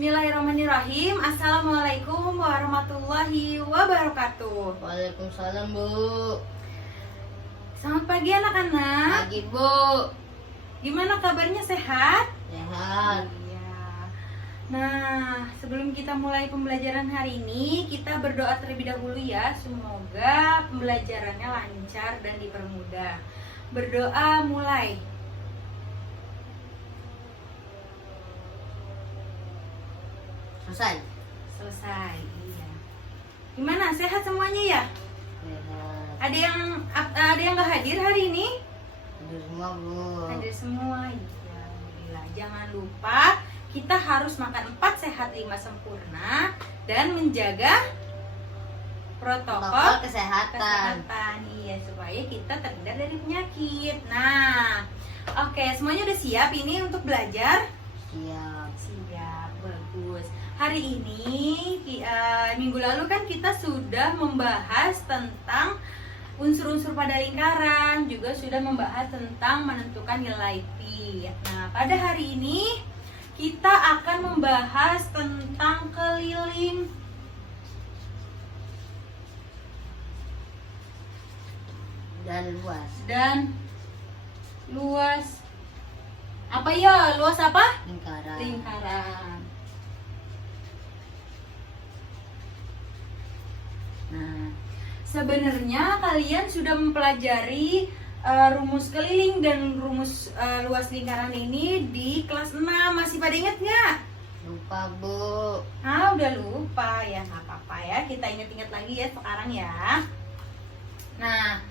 Bismillahirrahmanirrahim. Assalamualaikum warahmatullahi wabarakatuh. Waalaikumsalam, Bu. Selamat pagi anak-anak. Pagi, Bu. Gimana kabarnya, sehat? Sehat. Iya. Nah, sebelum kita mulai pembelajaran hari ini, kita berdoa terlebih dahulu ya. Semoga pembelajarannya lancar dan dipermudah. Berdoa mulai. Selesai. Iya. Gimana? Sehat semuanya ya? Sehat. Ada yang nggak hadir hari ini? Hadir semua, Bu. Hadir semua. Iya, alhamdulillah. Jangan lupa kita harus makan 4 sehat 5 sempurna dan menjaga protokol kesehatan. Iya, supaya kita terhindar dari penyakit. Nah, oke, semuanya udah siap ini untuk belajar? Siap. Siap, bagus. Hari ini, minggu lalu kan kita sudah membahas tentang unsur-unsur pada lingkaran, juga sudah membahas tentang menentukan nilai pi. Nah, pada hari ini kita akan membahas tentang keliling. Dan luas. Apa ya? Luas apa? Lingkaran. Nah, sebenarnya kalian sudah mempelajari rumus keliling dan rumus luas lingkaran ini di kelas 6. Masih pada ingat nggak? Lupa, Bu. Udah lupa ya, nggak apa-apa ya. Kita ingat-ingat lagi ya sekarang ya. Nah,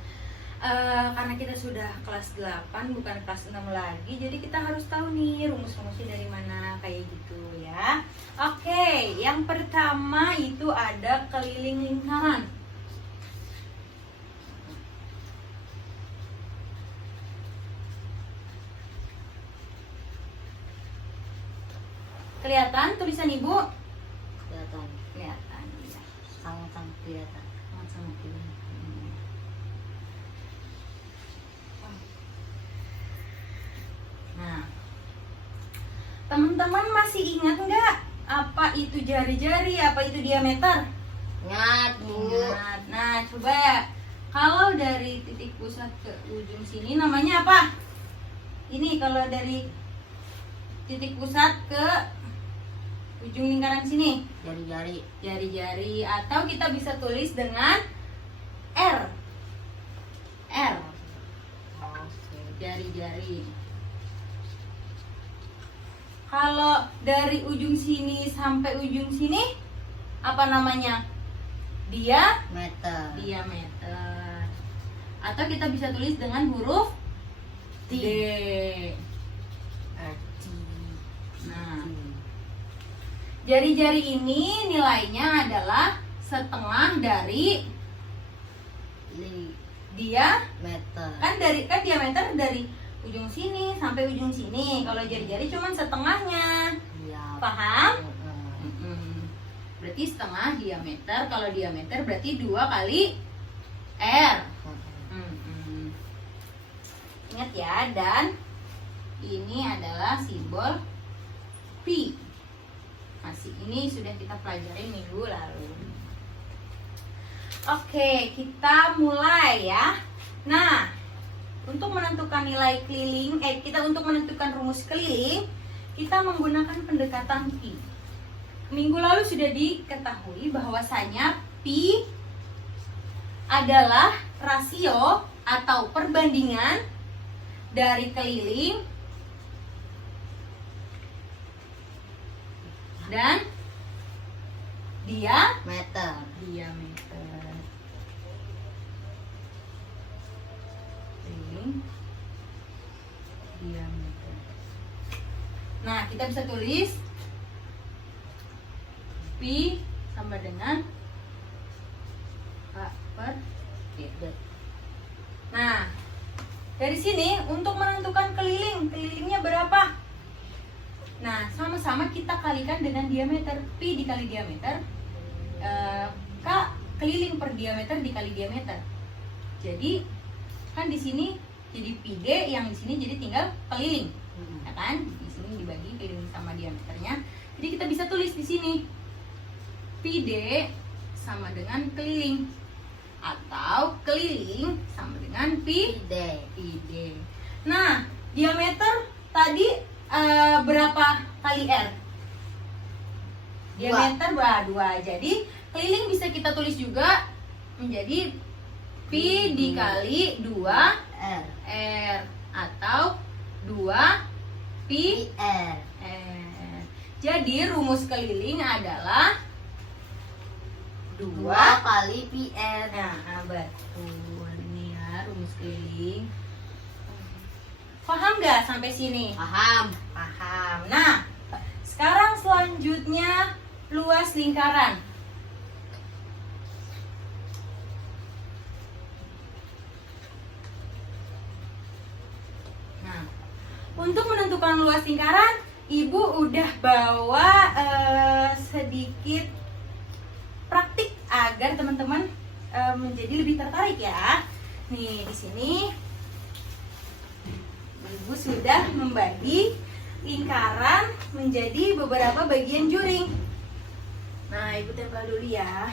karena kita sudah kelas 8 bukan kelas 6 lagi, jadi kita harus tahu nih rumus-rumusnya dari mana kayak gitu ya. Oke, yang pertama itu ada keliling lingkaran. Kelihatan tulisan Ibu? Kelihatan. Kelihatan ya. Sangat-sangat kelihatan. Sama kelihatan. Nah, teman-teman masih ingat nggak apa itu jari-jari, apa itu diameter? Ingat, Bu. Ingat. Nah, coba kalau dari titik pusat ke ujung sini namanya apa? Ini kalau dari titik pusat ke ujung lingkaran sini, Jari-jari. jari-jari, atau kita bisa tulis dengan R. Oke. Jari-jari. Kalau dari ujung sini sampai ujung sini apa namanya? Meter. Diameter. Atau kita bisa tulis dengan huruf D. Nah, jari-jari ini nilainya adalah setengah dari Meter. kan diameter dari ujung sini sampai ujung sini. Kalau jari-jari cuman setengahnya. Iya. Paham? Mm-mm. Berarti setengah diameter. Kalau diameter berarti 2 kali R. Ingat ya, dan ini adalah simbol pi. Masih ini sudah kita pelajari minggu lalu. Oke, kita mulai ya. Nah, untuk menentukan nilai keliling, untuk menentukan rumus keliling, kita menggunakan pendekatan pi. Minggu lalu sudah diketahui bahwasanya pi adalah rasio atau perbandingan dari keliling dan Meter. diameter. Keliling, diameter. Nah, kita bisa tulis pi sama dengan A per D. Nah, dari sini untuk menentukan kelilingnya berapa? Nah, sama-sama kita kalikan dengan diameter. Pi dikali diameter, K keliling per diameter dikali diameter. Jadi kan di sini jadi pi D, yang di sini jadi tinggal keliling, ya kan? Di sini dibagi keliling sama diameternya, Jadi kita bisa tulis di sini. PD sama dengan keliling. Atau keliling sama dengan Ide. PD. Nah, diameter tadi berapa kali R? Diameter berapa? 2. Jadi keliling bisa kita tulis juga menjadi P dikali 2 R. R atau 2 P R. R. Jadi rumus keliling adalah 2 2. kali PR. Nah, betul. Ini ya rumus keliling. Paham nggak sampai sini? Paham. Paham. Nah, sekarang selanjutnya luas lingkaran. Nah, untuk menentukan luas lingkaran, Ibu udah bawa sedikit praktik agar teman-teman menjadi lebih tertarik ya. Nih, di sini Ibu sudah membagi lingkaran menjadi beberapa bagian juring. Nah, Ibu tempel dulu ya.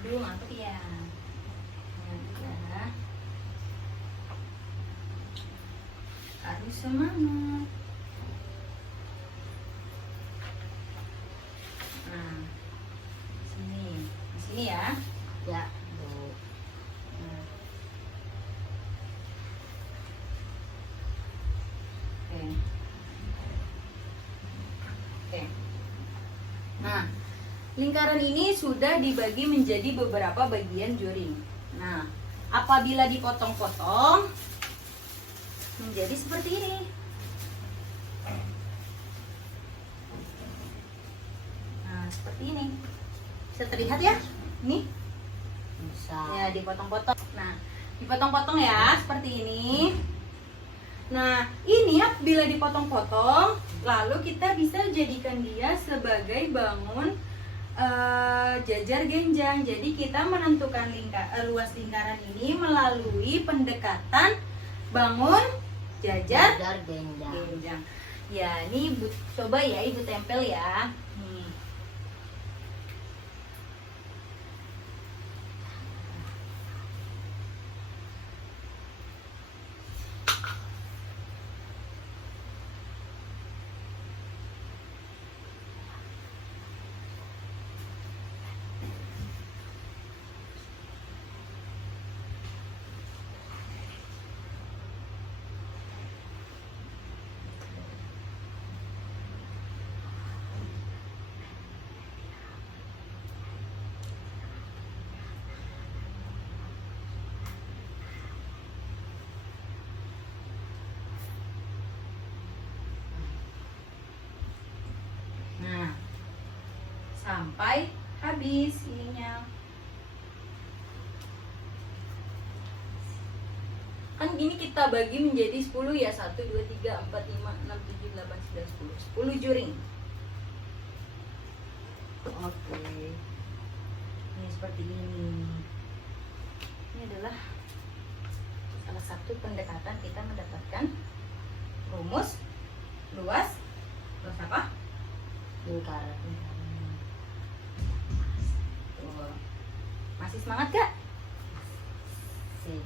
Aduh, mantap ya. Nah, harus semangat. Nah, di sini ya. Ya. Nah. Oke. Oke. Nah, lingkaran ini sudah dibagi menjadi beberapa bagian juring. Nah, apabila dipotong-potong menjadi seperti ini. Nah, seperti ini. Bisa terlihat ya? Ini. Bisa. Ya, dipotong-potong. Nah, dipotong-potong ya, seperti ini. Nah, ini apabila dipotong-potong, lalu kita bisa jadikan dia sebagai bangun jajar genjang. Jadi kita menentukan luas lingkaran ini melalui pendekatan bangun jajar genjang. Ya, ini Ibu coba ya, Ibu tempel ya. Nih. Nah, sampai habis ininya. Kan ini kita bagi menjadi 10 ya. 1, 2, 3, 4, 5, 6, 7, 8, 9, 10. 10 juring. Oke. Ini seperti ini. Ini adalah salah satu pendekatan kita mendapatkan rumus luas apa? Lingkaran. Tuh. Masih semangat gak? Sip.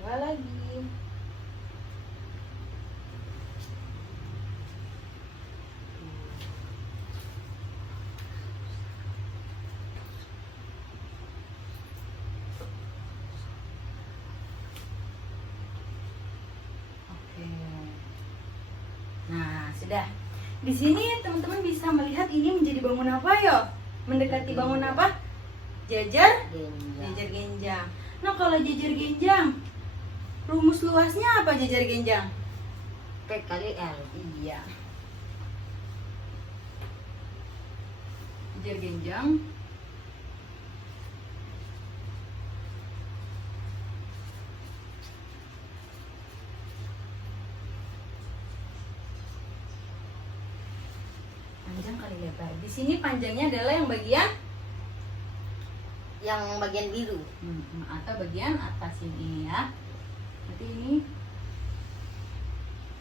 Dua lagi. Oke. Nah, sudah. Di sini teman-teman bisa melihat ini menjadi bangun apa yo? Mendekati bangun apa? Jajar genjang. Nah, kalau jajar genjang, rumus luasnya apa jajar genjang? P kali L. Iya. Jajar genjang panjang kali lebar. Di sini panjangnya adalah yang bagian biru. Atau bagian atas ini ya. Berarti ini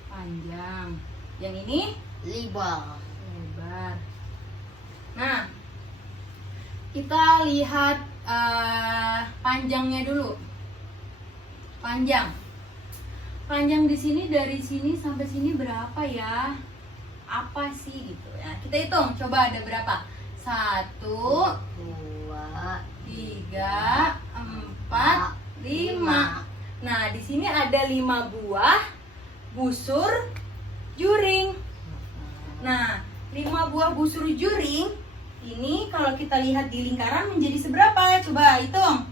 panjang. Yang ini Lebar. lebar. Nah, kita lihat panjangnya dulu. Panjang di sini dari sini sampai sini berapa ya? Apa sih gitu ya? Kita hitung. Coba ada berapa? 1, 2, 3, 4, 5. Nah, di sini ada 5 buah busur juring. Nah, 5 buah busur juring ini kalau kita lihat di lingkaran menjadi seberapa? Coba hitung.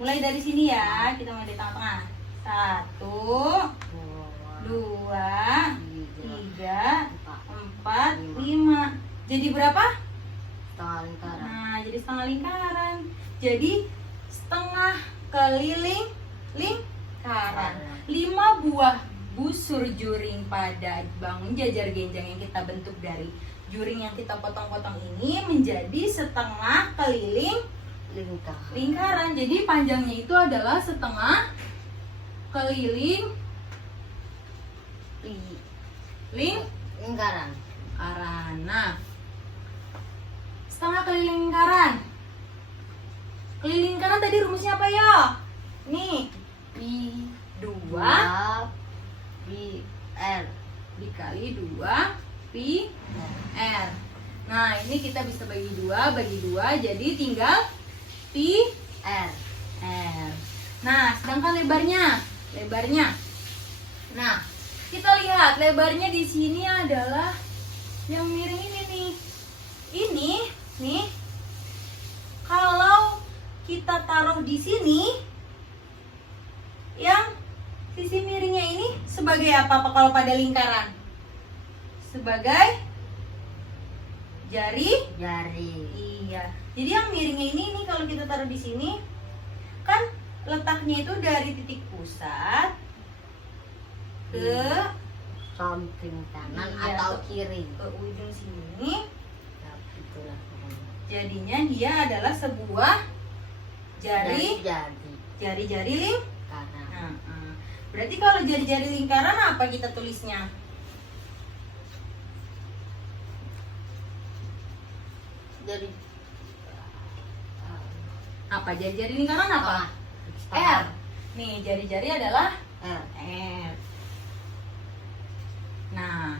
Mulai dari sini ya, kita mulai dari tengah-tengah. 1, 2, 3, 4, 5. Jadi berapa? setengah lingkaran. Nah, jadi setengah lingkaran. Jadi setengah keliling lingkaran. 5 buah busur juring pada bangun jajar genjang yang kita bentuk dari juring yang kita potong-potong ini menjadi setengah keliling lingkaran. Jadi panjangnya itu adalah setengah keliling lingkaran. Nah, setengah keliling lingkaran. Keliling lingkaran tadi rumusnya apa ya? Nih, Pi 2 Pi R dikali 2 pi r. Nah, ini kita bisa bagi 2 jadi tinggal pi R. r. Nah, sedangkan lebarnya. Nah, kita lihat lebarnya di sini adalah yang miring ini nih. Ini nih. Kalau kita taruh di sini, yang sisi miringnya ini sebagai apa kalau pada lingkaran? Sebagai jari. Iya. Jadi yang miringnya ini kalau kita taruh di sini kan letaknya itu dari titik pusat ke samping kanan Iya, atau kiri. ke ujung sini. Ya, itulah pokoknya. Jadinya dia adalah sebuah jari lingkaran. Karena Berarti kalau jari-jari lingkaran apa kita tulisnya? jadi Apa jari-jari lingkaran apa? R. Nih, jari-jari adalah R. R. Nah,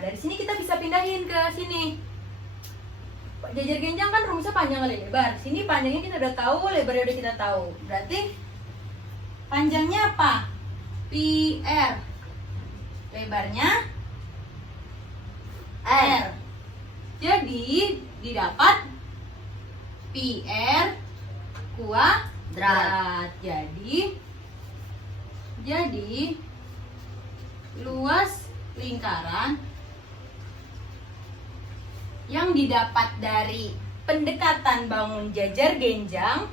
dari sini kita bisa pindahin ke sini. Jajar genjang kan rumusnya panjang kali lebar. Sini panjangnya kita udah tahu, lebarnya udah kita tahu. Berarti panjangnya apa? Pi R. Lebarnya R. Jadi didapat pi R kuadrat. Jadi luas lingkaran yang didapat dari pendekatan bangun jajar genjang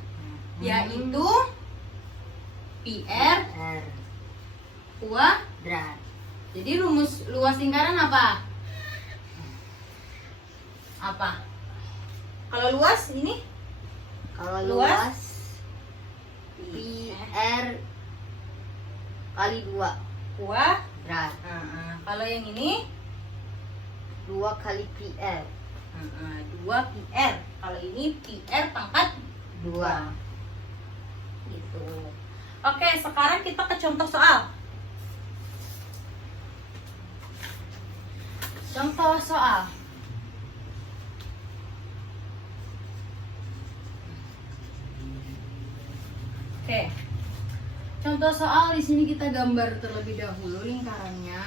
yaitu pi R R. kuadrat. Jadi rumus luas lingkaran apa? Kalau luas ini? Kalau Luas? luas pi R kali 2 Kuadrat. berat. Kalau yang ini 2 kali pi R 2 pi R. Kalau ini pi R pangkat 2. gitu. Oke, sekarang kita ke contoh soal. Contoh soal. Oke. Contoh soal di sini kita gambar terlebih dahulu lingkarannya.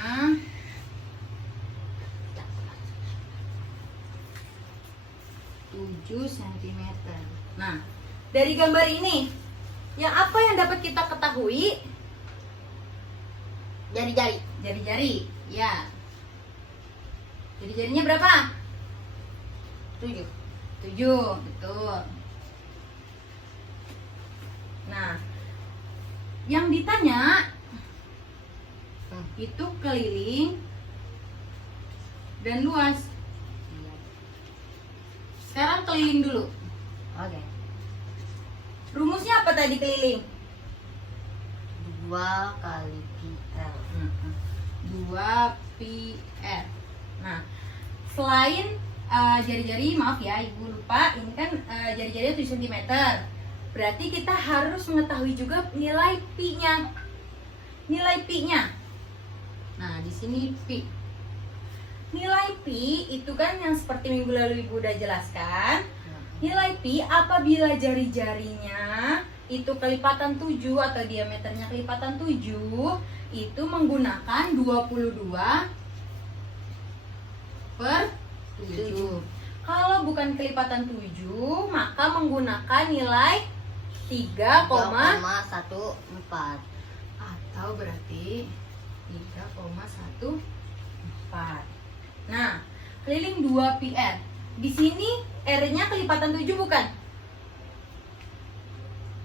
7 cm. Nah, dari gambar ini, yang apa yang dapat kita ketahui? Jari-jari. Jari-jari, ya. Jari-jarinya berapa? 7. 7, betul. Nah, yang ditanya itu keliling dan luas. Iya. Sekarang keliling dulu. Oke. Rumusnya apa tadi keliling? 2 kali PL. 2 PR. Nah, selain jari-jari, maaf ya ibu lupa, ini kan jari-jarinya 7 cm. Berarti kita harus mengetahui juga nilai pi-nya. Nilai pi-nya. Nah, di sini pi. Nilai pi itu kan yang seperti minggu lalu ibu udah jelaskan. Nilai pi apabila jari-jarinya itu kelipatan 7 atau diameternya kelipatan 7, itu menggunakan 22 per 7. Kalau bukan kelipatan 7, maka menggunakan nilai 3,14 atau berarti 3,14. Nah, keliling 2 PR. Di sini R-nya kelipatan 7 bukan?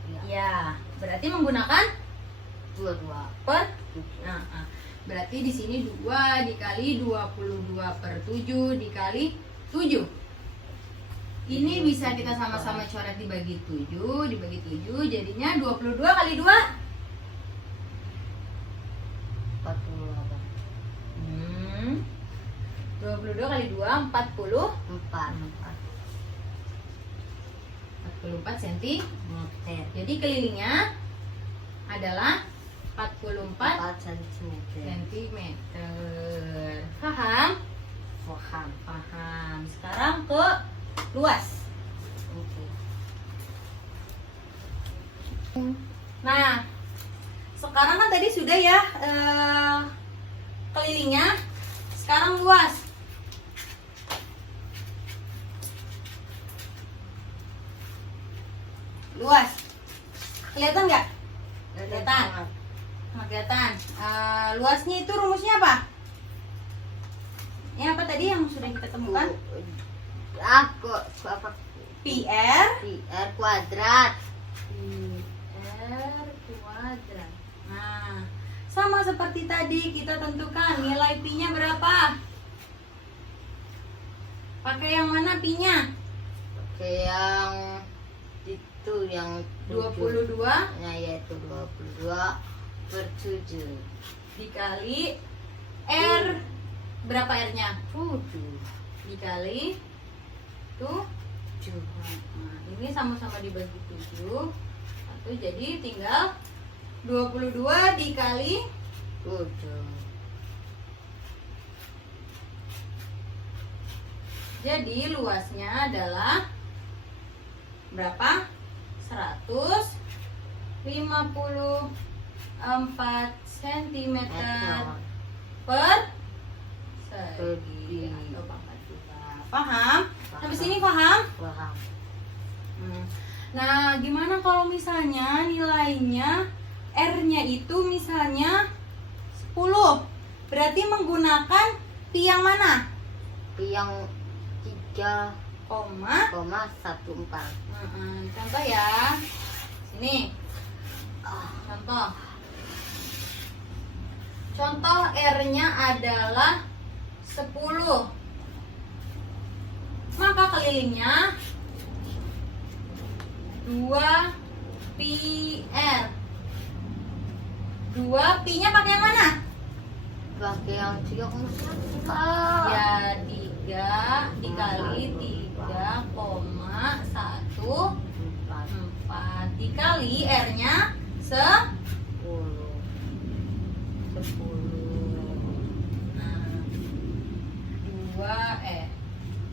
Iya. Ya, berarti menggunakan 22 per. Nah, berarti di sini 2 dikali 22 per 7 dikali 7. Ini bisa kita sama-sama coret dibagi 7, dibagi 7 jadinya 22 kali 2. 48. 22 kali 2 40. 44 cm. Jadi kelilingnya adalah 44 cm. Paham? Paham. Sekarang ke luas. Oke. Nah, sekarang kan tadi sudah ya kelilingnya. Sekarang luas. Luas. Kelihatan nggak? Kelihatan. Nggak kelihatan. Luasnya itu rumusnya apa? Ini apa tadi yang sudah kita temukan? Apa? PR PR kuadrat. PR kuadrat. Nah, sama seperti tadi kita tentukan nilai pi-nya berapa? Pakai yang mana pi-nya? Oke, yang itu yang 22 nya yaitu 22 per 7 dikali R. Berapa R-nya? 7. Dikali 7. Nah, ini sama-sama dibagi 7. Satu, jadi tinggal 22 dikali 7. Jadi luasnya adalah berapa? 154 cm per segi atau pangkat 2. Paham? Sampai sini paham? Paham. Nah, gimana kalau misalnya nilainya R-nya itu misalnya 10? Berarti menggunakan pi yang mana? Pi yang 3,14. Contoh ya. Sini. Contoh. Contoh R-nya adalah 10. Maka kelilingnya 2 pi R. 2 pi-nya pakai yang mana? Pakai yang 3,14. Ya, 3 dikali 3,14 dikali R-nya 10.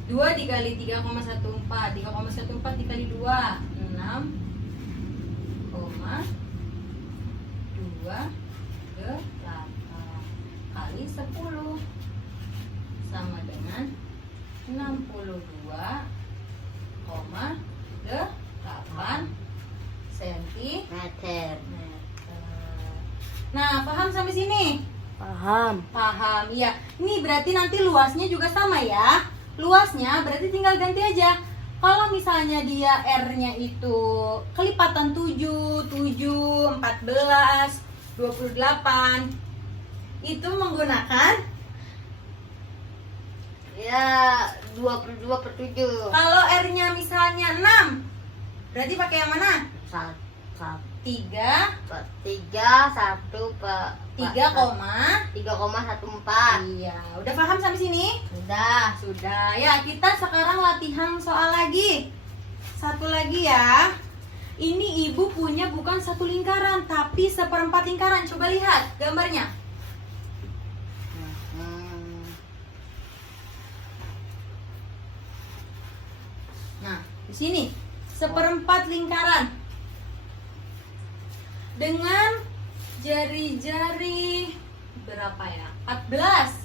2 dikali 3,14 dikali 2 6,28 kali 10 sama dengan 62 Meter. Nah, paham sampai sini? Paham. Paham, iya. Ini berarti nanti luasnya juga sama ya. Luasnya berarti tinggal ganti aja. Kalau misalnya dia R-nya itu kelipatan 7, 14, 28, itu menggunakan Ya 22/7. kalau R-nya misalnya 6, berarti pakai yang mana? 3, 3,14. iya. Udah paham sampai sini? Sudah. Ya, kita sekarang latihan soal lagi. Satu lagi ya. Ini ibu punya bukan satu lingkaran, tapi 1/4 lingkaran. Coba lihat gambarnya. Nah, di sini 1/4 lingkaran dengan jari-jari berapa ya? 14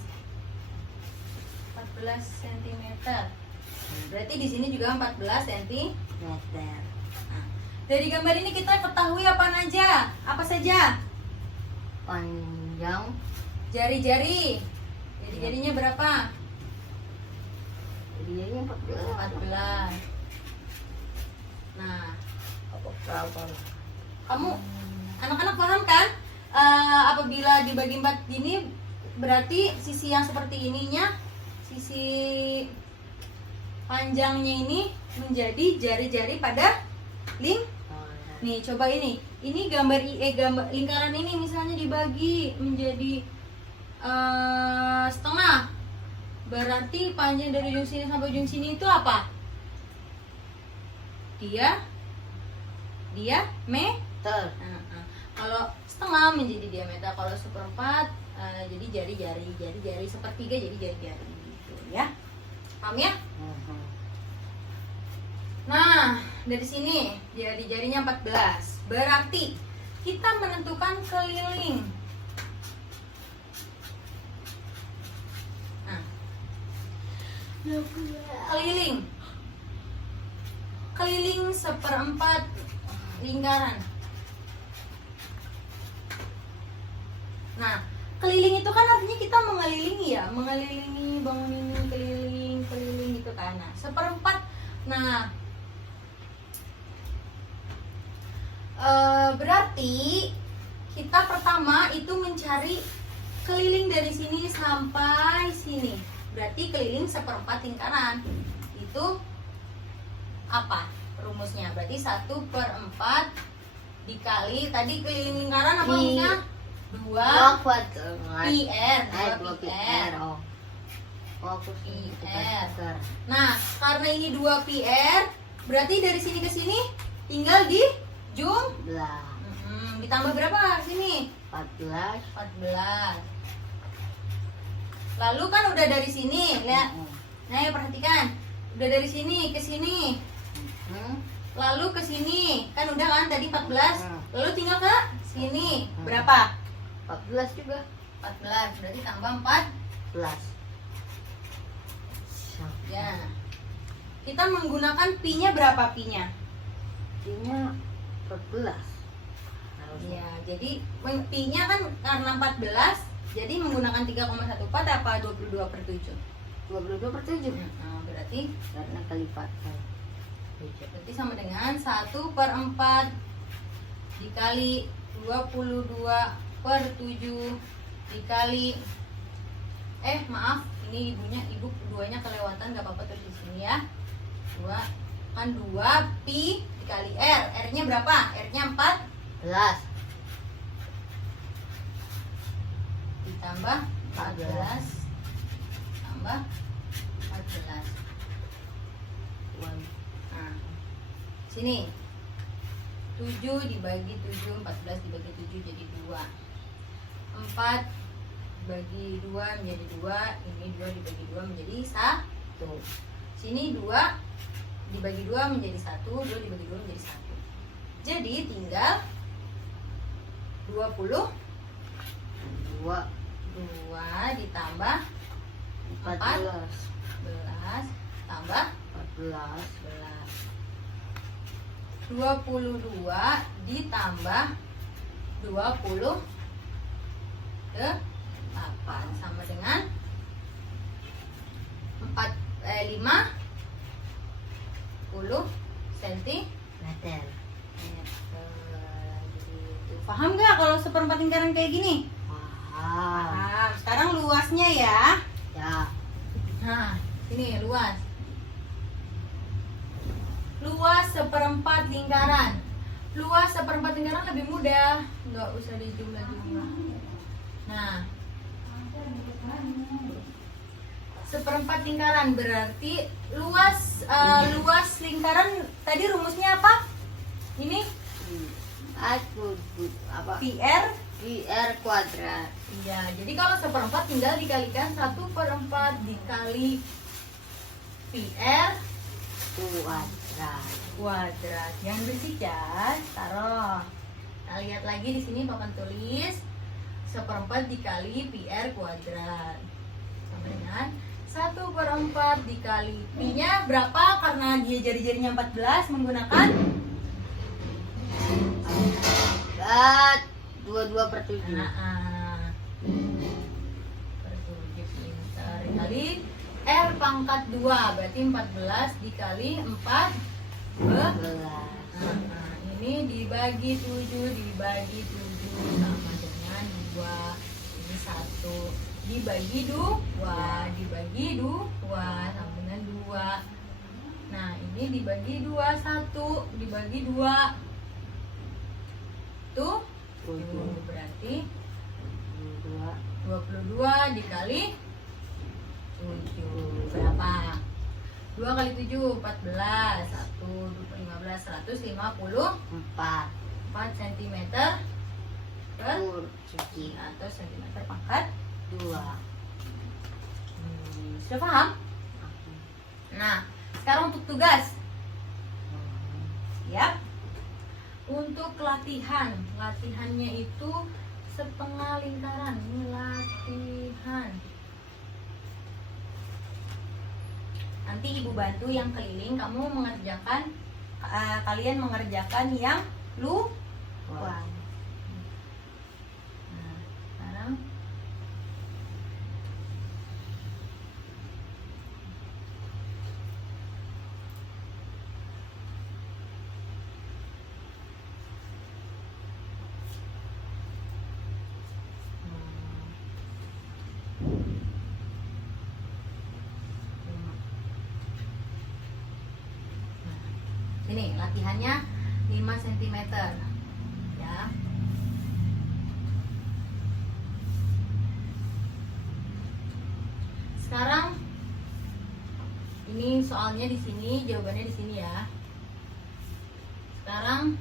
cm. Berarti di sini juga 14 cm. Nah, dari gambar ini kita ketahui apa aja? Apa saja? Panjang Jari-jari. Jari-jarinya berapa? jadinya 14. Nah, berapa? kamu anak-anak paham kan? Apabila dibagi 4 gini, berarti sisi yang seperti ininya, sisi panjangnya ini menjadi jari-jari pada nih, coba ini gambar lingkaran ini misalnya dibagi menjadi setengah, berarti panjang dari ujung sini sampai ujung sini itu apa? Dia meter. Kalau setengah menjadi diameter, kalau 1/4 jadi jari-jari, 1/3 jadi jari-jari gitu ya. Paham ya? Nah, dari sini jari-jarinya 14. Berarti kita menentukan keliling. Nah, keliling 1/4 lingkaran. Nah, keliling itu kan artinya kita mengelilingi ya, mengelilingi bangun ini, keliling gitu kan. Nah, 1/4. Nah, berarti kita pertama itu mencari keliling dari sini sampai sini. Berarti keliling 1/4 lingkaran. Itu apa rumusnya? Berarti 1/4 dikali tadi keliling lingkaran apa rumusnya? 2 PR. PR. Nah, karena ini 2 PR, berarti dari sini ke sini tinggal jumlah. Ditambah berapa sini? 14. Lalu kan udah dari sini, lihat. Nah, ya perhatikan. Udah dari sini ke sini. Lalu ke sini. Kan udah kan tadi 14. Lalu tinggal ke sini. Berapa? 14 juga. 14. Berarti tambah 14. Ya. Kita menggunakan pi-nya berapa pi-nya? Pi-nya 14. Ya, jadi pi-nya kan karena 14, jadi menggunakan 3,14 apa 22/7? 22/7. Berarti Karena kelipatan. berarti sama dengan 1/4 dikali 22/7 dikali maaf, ini ibu keduanya kelewatan, gak apa-apa, terus di sini ya. 2 pi dikali r. R-nya berapa? R-nya 14 ditambah 14 tambah 14. Nah, sini 7 dibagi 7, 14 dibagi 7 jadi 2. 4 bagi 2 menjadi 2, ini 2 dibagi 2 menjadi 1. Sini 2 dibagi 2 menjadi 1, 2 dibagi 2 menjadi 1. Jadi tinggal 22 ditambah 14 tambah 14. 22 ditambah 28 sama dengan 50 cm. Meter. Paham nggak kalau seperempat lingkaran kayak gini? Paham. Nah, sekarang luasnya ya. Ya. Nah, ini luas. Luas seperempat lingkaran. Luas seperempat lingkaran lebih mudah, nggak usah dijumlah-jumlah. Nah, seperempat lingkaran berarti luas lingkaran tadi rumusnya apa? Ini Apa? PR. PR kuadrat. Iya, jadi kalau seperempat tinggal dikalikan 1/4 dikali PR kuadrat. Yang bersih Cas, taruh. Kita lihat lagi di sini papan tulis 1/4 dikali PR kuadrat sama dengan 1/4 dikali P-nya berapa? Karena dia jari-jarinya 14 menggunakan 22/7. Per 7 pintar. Dikali R pangkat 2 berarti 14 dikali 4 ini dibagi 7 sama dengan 2. Ini 1 dibagi 2 sama dengan 2. Nah, ini dibagi 2, 1 dibagi 2 tuh berarti 22 dikali 7 berapa? 2 kali 7 14, 1 15 154 cm Persegi. atau cm pangkat 2. Sudah paham? Nah, sekarang untuk tugas. Ya. Untuk latihannya itu setengah lingkaran. Ini latihan. Nanti ibu bantu yang keliling, kamu mengerjakan kalian mengerjakan yang luas. Nah, sekarang ini latihannya 5 cm ya. Sekarang ini soalnya di sini, jawabannya di sini ya. Sekarang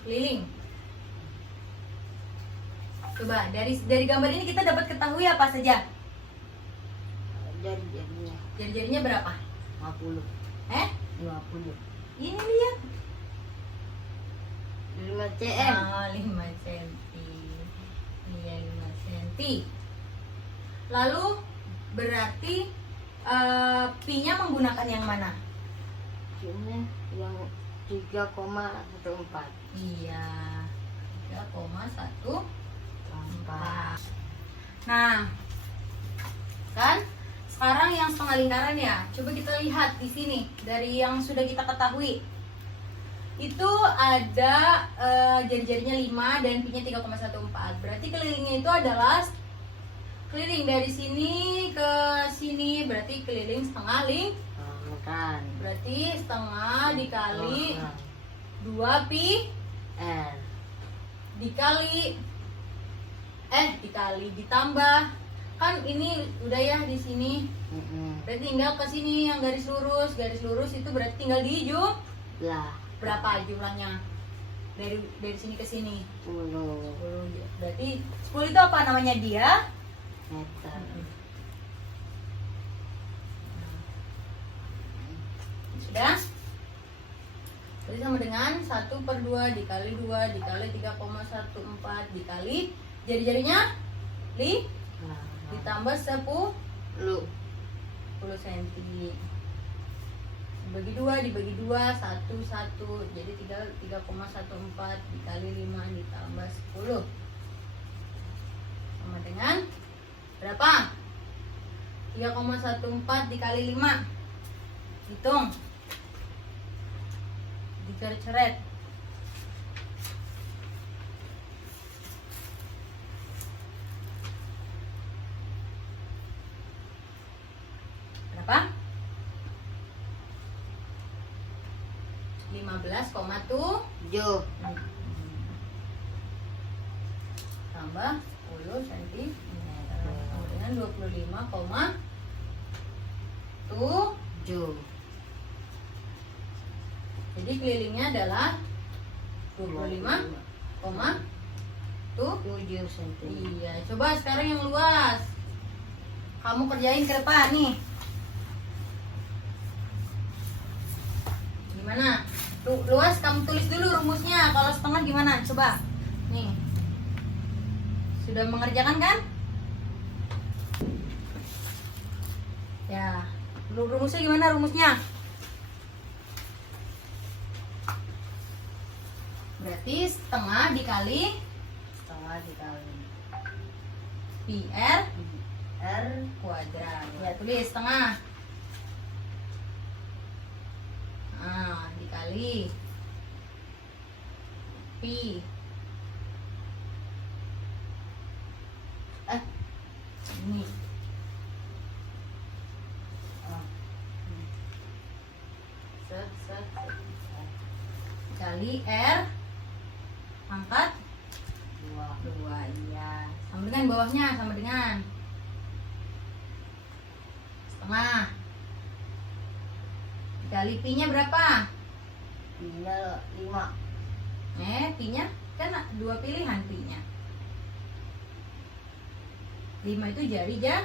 keliling. Coba dari gambar ini kita dapat ketahui apa saja? Jari-jarinya berapa? 50. 20. Ini lihat. 5 cm. 5 cm. Iya, 5 cm. Lalu berarti pi-nya menggunakan yang mana? Ini yang 3,14. Iya. 3,14. Nah, kan sekarang yang setengah lingkaran ya. Coba kita lihat di sini dari yang sudah kita ketahui. Itu ada jari-jarinya 5 dan pi-nya 3,14. Berarti kelilingnya itu adalah keliling dari sini ke sini, berarti keliling setengah lingkaran. Berarti setengah dikali 2 pi N ditambah, kan ini udah ya di sini. Berarti tinggal ke sini yang garis lurus itu berarti tinggal dijumlah. Berapa jumlahnya? Dari sini ke sini 10. Berarti 10 itu apa namanya dia? Meter. Sudah? Jadi sama dengan 1/2 dikali 2 dikali 3,14 dikali jari-jarinya ditambah 10 cm. dibagi dua, 1 jadi 3,14 dikali 5 ditambah 10 sama dengan berapa? 3,14 dikali 5, hitung, dicoret-coret. Berapa? 15,7 tambah 10 cm sama dengan 25,7. Jadi kelilingnya adalah 25,7 cm. Iya, coba sekarang yang luas. Kamu kerjain ke depan nih. Gimana? Luas kamu tulis dulu rumusnya. Kalau setengah gimana? Coba. Nih. Sudah mengerjakan kan? Ya. Rumusnya gimana rumusnya? Berarti setengah dikali PR kuadrat. Ya, tulis setengah. Nah, dikali Pi. Ini. Dikali R pangkat 2. Iya. Sama dengan bawahnya, sama dengan setengah. Dikali pi-nya berapa? Pi-nya 5. Pi-nya kan 2 pilihan pi-nya. 5 itu jari ja.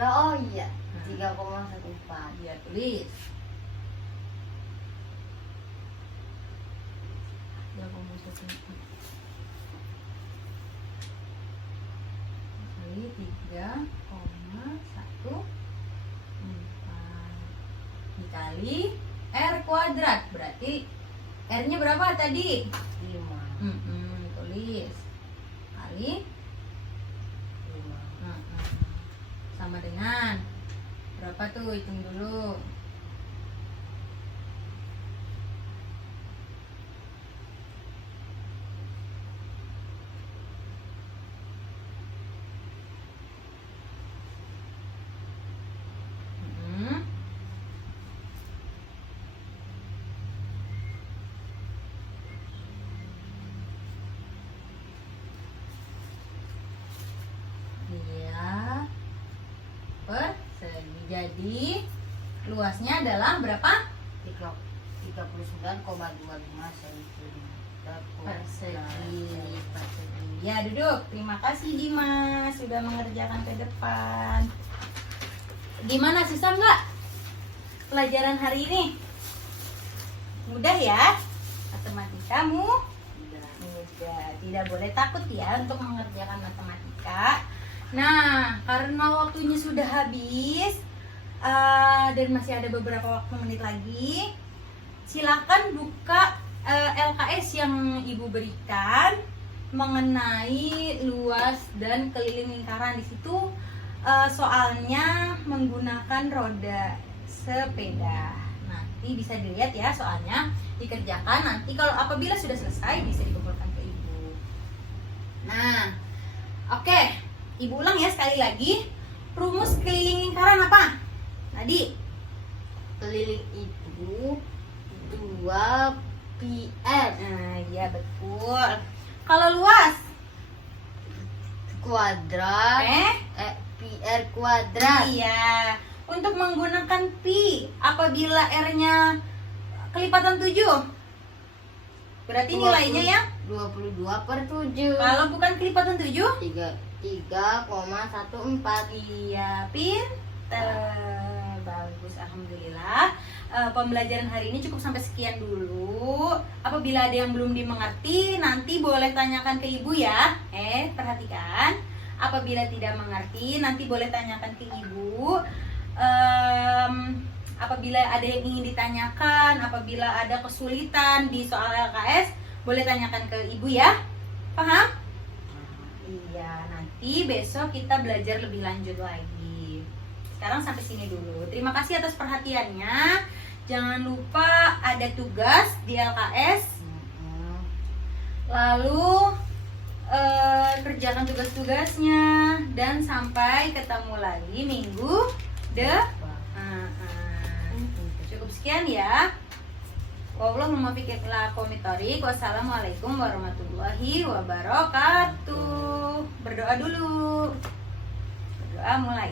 Oh iya, 3,14. Dia tulis. 3,14 kali 3,14 dikali R kuadrat. Berarti R-nya berapa tadi? 5. Tulis kali 5. Sama dengan berapa tuh? Hitung dulu. Jadi luasnya adalah berapa? 39,25 cm persegi. Ya, duduk. Terima kasih Dimas sudah mengerjakan ke depan. Gimana, susah nggak pelajaran hari ini? Mudah ya? Matematikamu? Mudah. Tidak boleh takut ya untuk mengerjakan matematika. Nah, karena waktunya sudah habis dan masih ada beberapa menit lagi, silakan buka LKS yang Ibu berikan mengenai luas dan keliling lingkaran. Di situ soalnya menggunakan roda sepeda. Nanti bisa dilihat ya soalnya, dikerjakan. Nanti kalau apabila sudah selesai bisa dikumpulkan ke Ibu. Nah, oke. Ibu ulang ya sekali lagi. Rumus keliling lingkaran apa? Tadi keliling itu 2 PR. Nah, iya betul. Kalau luas kuadrat PR kuadrat. Iya. Untuk menggunakan pi apabila R-nya kelipatan 7, berarti nilainya ya 22/7. kalau bukan kelipatan 7 3,14. Iya, pinter. Bagus, alhamdulillah. Pembelajaran hari ini cukup sampai sekian dulu. Apabila ada yang belum dimengerti, nanti boleh tanyakan ke Ibu ya. Perhatikan. Apabila tidak mengerti, nanti boleh tanyakan ke Ibu. Apabila apabila ada yang ingin ditanyakan, apabila ada kesulitan di soal LKS, boleh tanyakan ke ibu ya. Paham? Iya, nanti besok kita belajar lebih lanjut lagi. Sekarang sampai sini dulu. Terima kasih atas perhatiannya. Jangan lupa ada tugas di LKS. Lalu kerjakan tugas-tugasnya dan sampai ketemu lagi minggu depan. Cukup sekian ya. Wassalamualaikum warahmatullahi wabarakatuh. Berdoa dulu. Berdoa mulai.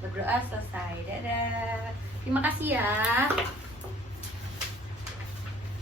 Berdoa selesai. Dadah. Terima kasih ya.